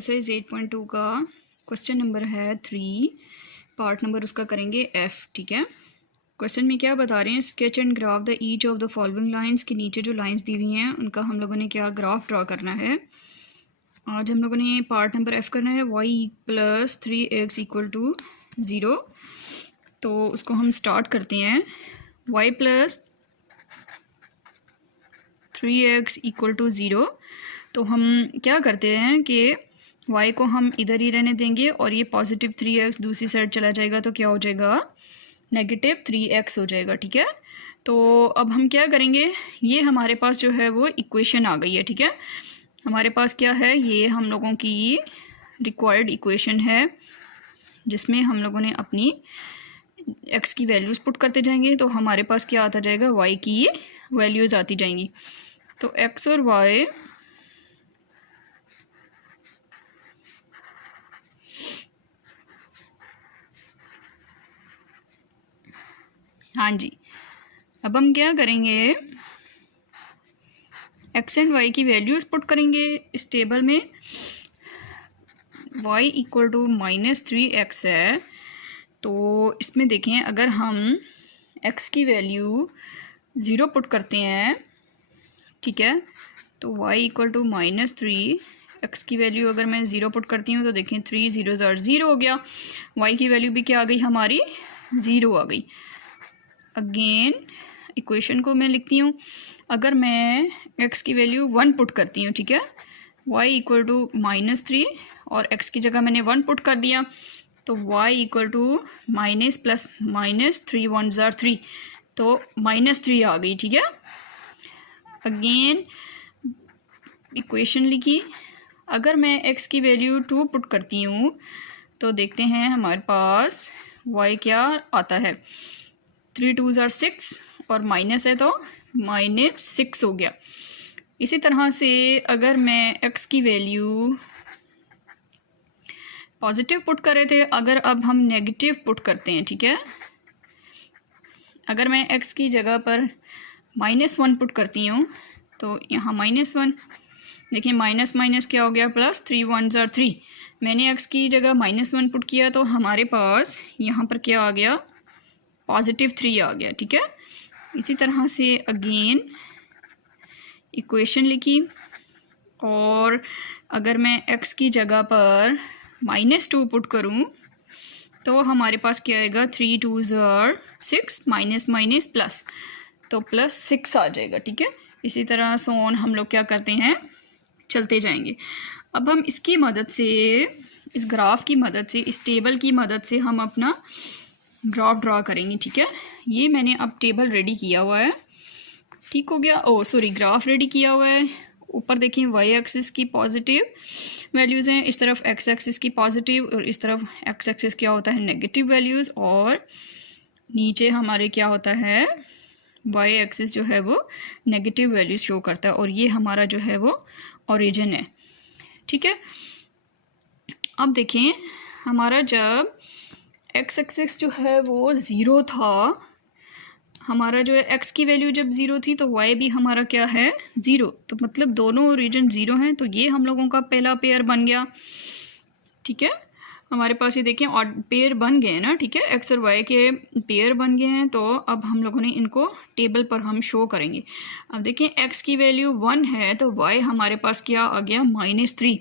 Exercise 8.2 का question number है 3, part number उसका करेंगे F। ठीक है, क्वेश्चन में क्या बता रहे हैं, sketch and graph the each of the following lines के नीचे जो लाइंस दी हुई हैं उनका हम लोगों ने क्या ग्राफ ड्रा करना है। आज हम लोगों ने पार्ट नंबर F करना है y + 3x = 0। तो उसको हम स्टार्ट करते हैं। y + 3x = 0। तो हम क्या करते हैं कि y को हम इधर ही रहने देंगे और ये पॉजिटिव 3x दूसरी साइड चला जाएगा तो क्या हो जाएगा, नेगेटिव 3x हो जाएगा। ठीक है, तो अब हम क्या करेंगे, ये हमारे पास जो है वो इक्वेशन आ गई है। ठीक है, हमारे पास क्या है, ये हम लोगों की रिक्वायर्ड इक्वेशन है जिसमें हम लोगों ने अपनी x की वैल्यूज़ पुट करते जाएंगे तो हमारे पास क्या आता जाएगा, y की वैल्यूज़ आती जाएंगी। तो x और y हाँ जी, अब हम क्या करेंगे, x एंड y की वैल्यूज़ पुट करेंगे इस टेबल में। y = -3x है, तो इसमें देखें अगर हम x की वैल्यू 0 पुट करते हैं, ठीक है, तो y = -3, x की वैल्यू अगर मैं 0 पुट करती हूँ तो देखें 3 0 0 हो गया, y की वैल्यू भी क्या आ गई हमारी, 0 आ गई। अगेन इक्वेशन को मैं लिखती हूँ, अगर मैं x की वैल्यू 1 पुट करती हूँ, ठीक है, y = -3 और x की जगह मैंने 1 पुट कर दिया तो y = -+-3 1 3, तो -3 आ गई। ठीक है, अगेन इक्वेशन लिखी, अगर मैं x की वैल्यू 2 पुट करती हूँ तो देखते हैं हमारे पास y क्या आता है, 3 2 6 और माइनस है तो -6 हो गया। इसी तरह से अगर मैं x की वैल्यू पॉजिटिव पुट कर रहे थे, अगर अब हम नेगेटिव पुट करते हैं, ठीक है, अगर मैं x की जगह पर -1 पुट करती हूँ तो यहाँ -1, देखिए माइनस माइनस क्या हो गया, +3 1 3। मैंने x की जगह -1 पुट किया तो हमारे पास यहाँ पर क्या आ गया, +3 आ गया। ठीक है, इसी तरह से अगेन इक्वेशन लिखी और अगर मैं x की जगह पर -2 पुट करूँ तो हमारे पास क्या आएगा, 3 2 6 माइनस माइनस प्लस, तो +6 आ जाएगा। ठीक है, इसी तरह सोन हम लोग क्या करते हैं, चलते जाएंगे। अब हम इसकी मदद से, इस ग्राफ की मदद से, इस टेबल की मदद से हम अपना ग्राफ ड्रा करेंगे। ठीक है, ये मैंने अब टेबल रेडी किया हुआ है, ठीक हो गया, ग्राफ रेडी किया हुआ है। ऊपर देखें y एक्सिस की पॉजिटिव वैल्यूज़ हैं, इस तरफ x एक्सिस की पॉजिटिव और इस तरफ x एक्सिस क्या होता है, नेगेटिव वैल्यूज़, और नीचे हमारे क्या होता है, y एक्सिस जो है वो नेगेटिव वैल्यूज़ शो करता है और ये हमारा जो है वो ओरिजिन है। ठीक है, अब देखें हमारा जब x एक्सिस जो है वो 0 था, हमारा जो है x की वैल्यू जब 0 थी तो y भी हमारा क्या है, 0, तो मतलब दोनों ओरिजिन 0 हैं, तो ये हम लोगों का पहला पेयर बन गया। ठीक है, हमारे पास ये देखें और पेयर बन गए ना, ठीक है, x और y के पेयर बन गए हैं। तो अब हम लोगों ने इनको टेबल पर हम शो करेंगे। अब देखें x की वैल्यू 1 है तो y हमारे पास क्या आ गया, -3,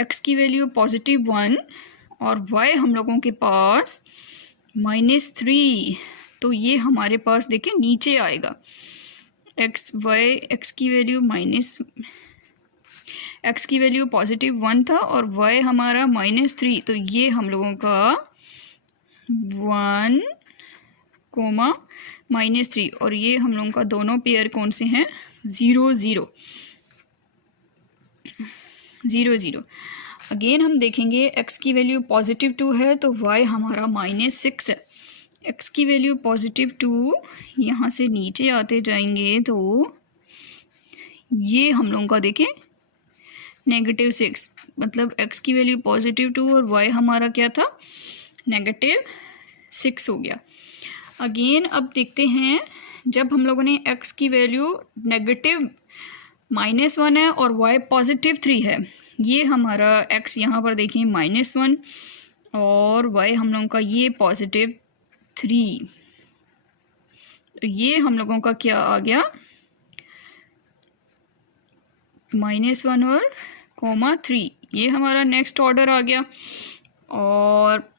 x की वैल्यू +1 और y हम लोगों के पास -3, तो ये हमारे पास देखें नीचे आएगा, x की वैल्यू x की वैल्यू +1 था और y हमारा -3, तो ये हम लोगों का 1, -3 और ये हम लोगों का दोनों पेयर कौन से हैं, 0 0 0 0। अगेन हम देखेंगे x की वैल्यू +2 है तो y हमारा -6 है, x की वैल्यू +2, यहाँ से नीचे आते जाएंगे तो ये हम लोगों का देखें -6, मतलब x की वैल्यू +2 और y हमारा क्या था, -6 हो गया। अगेन अब देखते हैं जब हम लोगों ने x की वैल्यू -1 है और y +3 है, ये हमारा x यहाँ पर देखें -1 और y हम लोगों का ये +3। तो ये हम लोगों का क्या आ गया, -1 और -3, ये हमारा नेक्स्ट ऑर्डर आ गया। और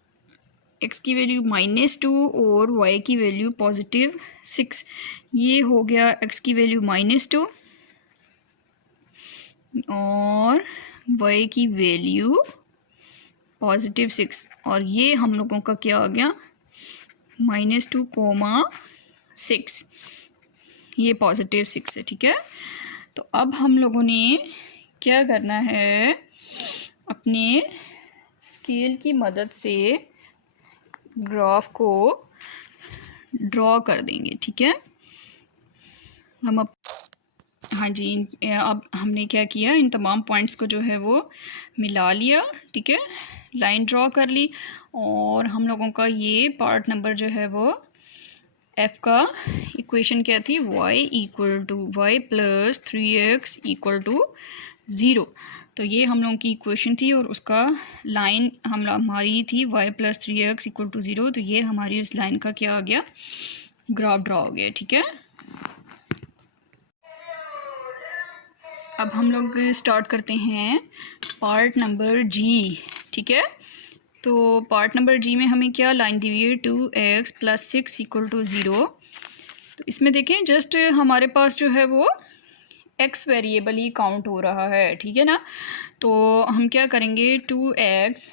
x की वैल्यू -2 और y की वैल्यू +6, ये हो गया x की वैल्यू -2 और y की वैल्यू +6, और ये हम लोगों का क्या आ गया, -2,6, ये +6 है। ठीक है, तो अब हम लोगों ने क्या करना है, अपने स्केल की मदद से ग्राफ को ड्रॉ कर देंगे। ठीक है, हम अब हाँ जी, अब हमने क्या किया, इन तमाम पॉइंट्स को जो है वो मिला लिया। ठीक है, लाइन ड्रॉ कर ली, और हम लोगों का ये पार्ट नंबर जो है वो f का इक्वेशन क्या थी, y + 3x = 0। तो ये हम लोगों की इक्वेशन थी, और उसका लाइन हमारी थी y + 3x = 0। तो ये हमारी उस लाइन का क्या आ गया, ग्राफ ड्रॉ हो गया। ठीक है, अब हम लोग स्टार्ट करते हैं पार्ट नंबर जी। ठीक है, तो पार्ट नंबर जी में हमें क्या लाइन दी हुई है, 2x + 6 = 0। तो इसमें देखें जस्ट हमारे पास जो है वो x वेरिएबल ही काउंट हो रहा है। ठीक है ना, तो हम क्या करेंगे, 2x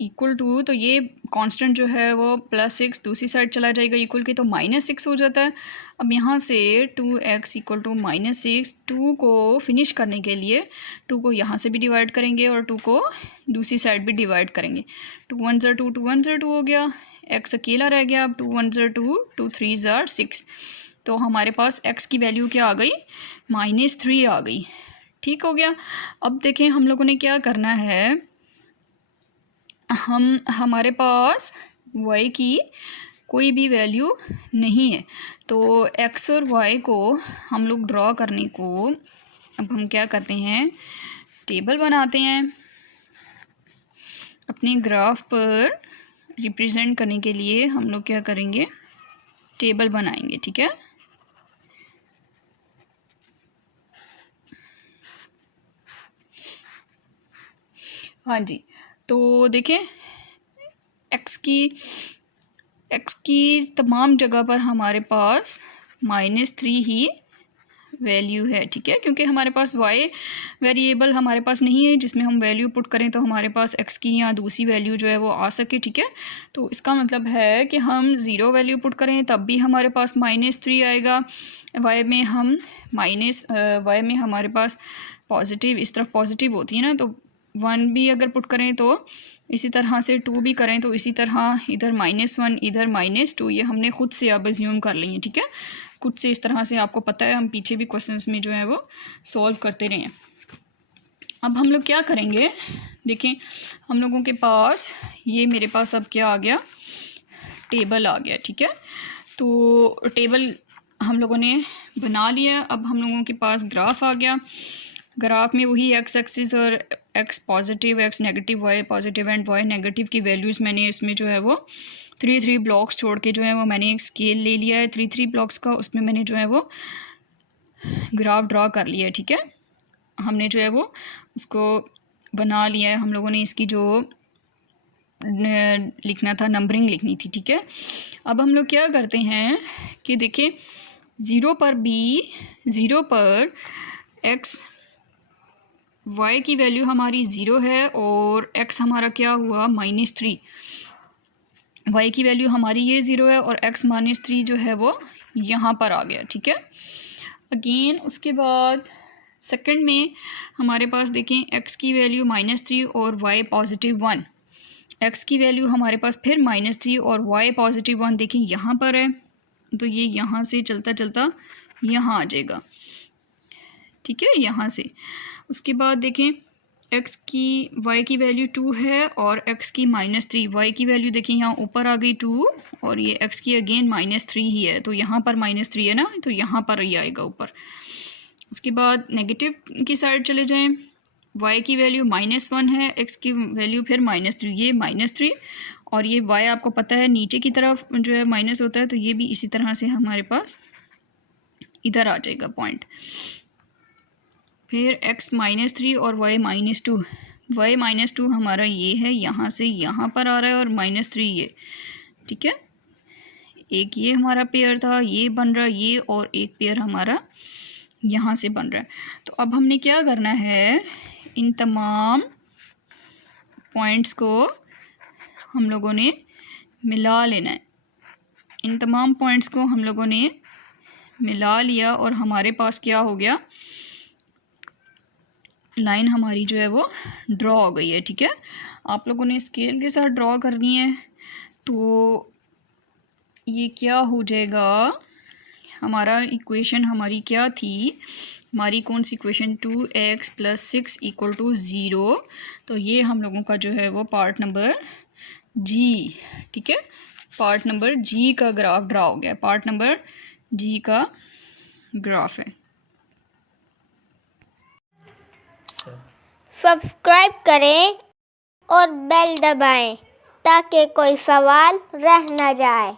= तो ये कांस्टेंट जो है वो +6 दूसरी साइड चला जाएगा, इक्वल के तो -6 हो जाता है। अब यहाँ से 2x = -6, 2 को फिनिश करने के लिए 2 को यहाँ से भी डिवाइड करेंगे और 2 को दूसरी साइड भी डिवाइड करेंगे। 2 1 ज़ा 2, 2 1 ज़ा 2 हो गया, x अकेला रह गया। अब 2 1 ज़ा 2, 2 3 ज़ा 6, तो हमारे पास x की वैल्यू क्या आ गई, -3 आ गई। ठीक हो गया। अब देखें हम लोगों ने क्या करना है, हमारे पास y की कोई भी वैल्यू नहीं है, तो x और y को हम लोग ड्रॉ करने को अब हम क्या करते हैं, टेबल बनाते हैं। अपने ग्राफ पर रिप्रेजेंट करने के लिए हम लोग क्या करेंगे, टेबल बनाएंगे। ठीक है, हाँ जी, तो देखें x की तमाम जगह पर हमारे पास -3 ही वैल्यू है। ठीक है, क्योंकि हमारे पास y वेरिएबल हमारे पास नहीं है जिसमें हम वैल्यू पुट करें तो हमारे पास x की या दूसरी वैल्यू जो है वो आ सके। ठीक है, तो इसका मतलब है कि हम 0 वैल्यू पुट करें तब भी हमारे पास -3 आएगा। y में हमारे पास पॉजिटिव, इस तरफ पॉजिटिव होती है ना, तो 1 भी अगर पुट करें तो इसी तरह से, 2 भी करें तो इसी तरह, इधर -1 इधर -2, ये हमने खुद से अब अज्यूम कर ली है। ठीक है, खुद से इस तरह से, आपको पता है हम पीछे भी क्वेश्चंस में जो है वो सॉल्व करते रहे हैं। अब हम लोग क्या करेंगे, देखें हम लोगों के पास ये, मेरे पास अब क्या आ गया, टेबल आ गया। ठीक है, तो टेबल हम लोगों ने बना लिया। अब हम लोगों के पास ग्राफ आ गया। ग्राफ में वही x एक्सिस और x positive, x negative, y positive and y negative की वैल्यूज़ मैंने इसमें जो है वो 3 ब्लॉक्स छोड़ के जो है वो मैंने एक स्केल ले लिया है 3 ब्लॉक्स का, उसमें मैंने जो है वो ग्राफ ड्रॉ कर लिया है। ठीक है, हमने जो है वो उसको बना लिया है। हम लोगों ने इसकी जो लिखना था, नंबरिंग लिखनी थी। ठीक है, अब हम लोग क्या करते हैं कि देखें 0 पर x y की वैल्यू हमारी 0 है और x हमारा क्या हुआ, -3। y की वैल्यू हमारी ये 0 है और x -3 जो है वो यहाँ पर आ गया। ठीक है, अगेन उसके बाद सेकंड में हमारे पास देखें x की वैल्यू -3 और y +1, x की वैल्यू हमारे पास फिर -3 और y +1 देखें यहाँ पर है, तो ये यहाँ से चलता चलता यहाँ आ जाएगा। ठीक है, यहाँ से उसके बाद देखें y की वैल्यू 2 है और x की -3, y की वैल्यू देखें यहाँ ऊपर आ गई 2 और ये x की अगेन -3 ही है, तो यहाँ पर -3 है ना, तो यहाँ पर ही आएगा ऊपर। उसके बाद नेगेटिव की साइड चले जाएं, y की वैल्यू -1 है, x की वैल्यू फिर -3, ये -3 और ये y आपको पता है नीचे की तरफ जो है माइनस होता है, तो ये भी इसी तरह से हमारे पास इधर आ जाएगा पॉइंट। फिर x -3 और y -2, y -2 हमारा ये है, यहाँ से यहाँ पर आ रहा है और -3 ये, ठीक है। एक ये हमारा पेयर था, ये बन रहा है ये, और एक पेयर हमारा यहाँ से बन रहा है। तो अब हमने क्या करना है, इन तमाम पॉइंट्स को हम लोगों ने मिला लेना है। इन तमाम पॉइंट्स को हम लोगों ने मिला लिया और हमारे पास क्या हो गया, लाइन हमारी जो है वो ड्रॉ हो गई है, ठीक है। आप लोगों ने स्केल के साथ ड्रॉ करनी है, तो ये क्या हो जाएगा, हमारा इक्वेशन हमारी क्या थी, हमारी कौन सी इक्वेशन, 2x + 6 = 0। तो ये हम लोगों का जो है वो पार्ट नंबर जी, ठीक है, पार्ट नंबर जी का ग्राफ ड्रा हो गया, पार्ट नंबर जी का ग्राफ है। सब्सक्राइब करें और बेल दबाएं ताकि कोई सवाल रह न जाए।